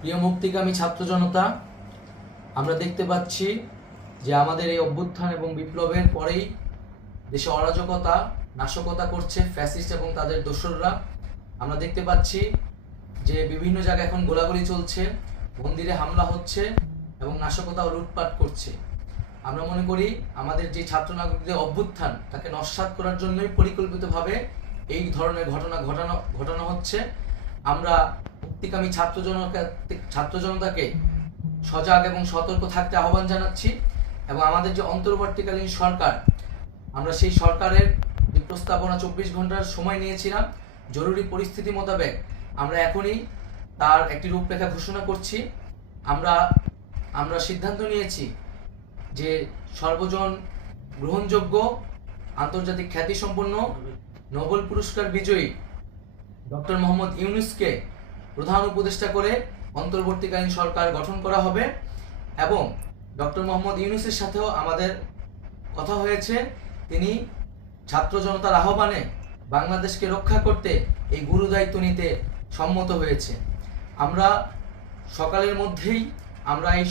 প্রিয় মুক্তিকামী ছাত্র জনতা, আমরা দেখতে পাচ্ছি যে আমাদের এই অভ্যুত্থান এবং বিপ্লবের পরেই দেশে অরাজকতা নাশকতা করছে ফ্যাসিস্ট এবং তাদের দোসররা। আমরা দেখতে পাচ্ছি যে বিভিন্ন জায়গায় এখন গোলাগুলি চলছে, মন্দিরে হামলা হচ্ছে এবং নাশকতা ও লুটপাট করছে। আমরা মনে করি আমাদের যে ছাত্র নাগরিকদের অভ্যুত্থান তাকে নস্যাৎ করার জন্যই পরিকল্পিতভাবে এই ধরনের ঘটানো হচ্ছে। আমরা মুক্তিকামী ছাত্র জনতাকে সজাগ এবং সতর্ক থাকতে আহ্বান জানাচ্ছি এবং আমাদের যে অন্তর্বর্তীকালীন সরকার, আমরা সেই সরকারের যে প্রস্তাবনা 24 ঘন্টার সময় নিয়েছিলাম, জরুরি পরিস্থিতি মোতাবেক আমরা এখনই তার একটি রূপরেখা ঘোষণা করছি। আমরা সিদ্ধান্ত নিয়েছি যে সর্বজন গ্রহণযোগ্য আন্তর্জাতিক খ্যাতিসম্পন্ন নোবেল পুরস্কার বিজয়ী ডক্টর মোহাম্মদ ইউনূসকে প্রধান উপদেষ্টা করে অন্তর্বর্তীকালীন সরকার গঠন করা হবে এবং ডক্টর মোহাম্মদ ইউনূসের সাথেও আমাদের কথা হয়েছে। তিনি ছাত্র জনতার আহ্বানে বাংলাদেশকে রক্ষা করতে এই গুরুদায়িত্ব নিতে সম্মত হয়েছে। আমরা সকালের মধ্যেই আমরা এই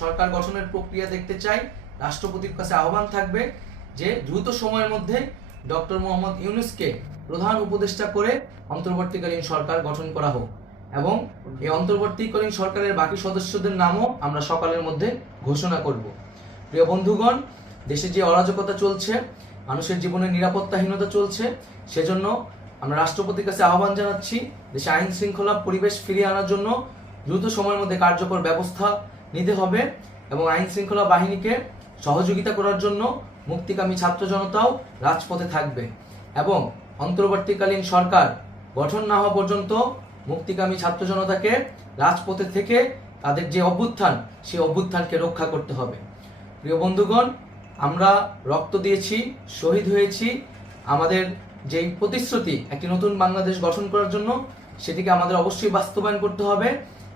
সরকার গঠনের প্রক্রিয়া দেখতে চাই। রাষ্ট্রপতির কাছে আহ্বান থাকবে যে দ্রুত সময়ের মধ্যে ডক্টর মোহাম্মদ ইউনূসকে প্রধান উপদেষ্টা করে অন্তর্বর্তীকালীন সরকার গঠন করা হোক এবং এই অন্তর্বর্তীকালীন সরকারের বাকি সদস্যদের নামও আমরা সকালের মধ্যে ঘোষণা করব। প্রিয় বন্ধুগণ, দেশে যে অরাজকতা চলছে, মানুষের জীবনের নিরাপত্তাহীনতা চলছে, সেজন্য আমরা রাষ্ট্রপতির কাছে আহ্বান জানাচ্ছি দেশে আইন শৃঙ্খলা পরিবেশ ফিরিয়ে আনার জন্য দ্রুত সময়ের মধ্যে কার্যকর ব্যবস্থা নিতে হবে এবং আইন শৃঙ্খলা বাহিনীকে সহযোগিতা করার জন্য মুক্তিকামী ছাত্র জনতাও রাজপথে থাকবে এবং অন্তর্বর্তীকালীন সরকার গঠন না হওয়া পর্যন্ত মুক্তিকামী ছাত্র জনতাকে রাজপথে থেকে তাদের যে অভ্যুত্থান, সেই অভ্যুত্থানকে রক্ষা করতে হবে। প্রিয় বন্ধুগণ, আমরা রক্ত দিয়েছি, শহীদ হয়েছি। আমাদের যেই প্রতিশ্রুতি একটি নতুন বাংলাদেশ গঠন করার জন্য, সেটিকে আমাদের অবশ্যই বাস্তবায়ন করতে হবে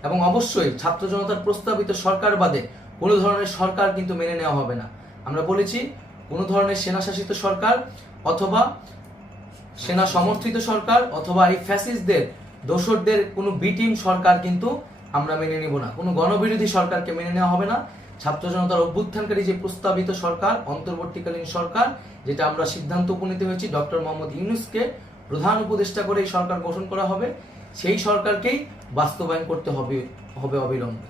এবং অবশ্যই ছাত্র জনতার প্রস্তাবিত সরকার বাদে কোনো ধরনের সরকার কিন্তু মেনে নেওয়া হবে না। আমরা বলেছি কোনো ধরনের সেনাশাসিত সরকার অথবা সেনা সমর্থিত সরকার অথবা এই ফ্যাসিস্টদের দোসরদের কোনো বিটিম সরকার কিন্তু আমরা মেনে নিব না। কোনো গণবিরোধী সরকারকে মেনে নেওয়া হবে না। ছাত্র জনতার অভ্যুত্থানকারী যে প্রস্তাবিত সরকার, অন্তর্বর্তীকালীন সরকার, যেটা আমরা সিদ্ধান্ত উপনীত হয়েছি ডক্টর মোহাম্মদ ইউনূসকে প্রধান উপদেষ্টা করে এই সরকার গঠন করা হবে, সেই সরকারকেই বাস্তবায়ন করতে হবে অবিলম্বে।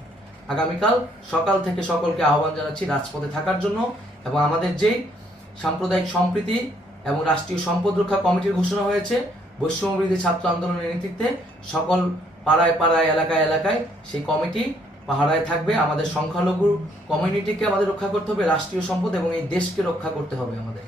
আগামীকাল সকাল থেকে সকলকে আহ্বান জানাচ্ছি রাজপথে থাকার জন্য এবং আমাদের যেই সাম্প্রদায়িক সম্প্রীতি এবং রাষ্ট্রীয় সম্পদ রক্ষা কমিটির ঘোষণা হয়েছে বৈষম্যবিরোধী ছাত্র আন্দোলনের নেতৃত্বে, সকল পাড়ায় পাড়ায় এলাকায় এলাকায় সেই কমিটি পাহারায় থাকবে। আমাদের সংখ্যালঘু কমিউনিটিকে আমাদের রক্ষা করতে হবে, রাষ্ট্রীয় সম্পদ এবং এই দেশকে রক্ষা করতে হবে আমাদের।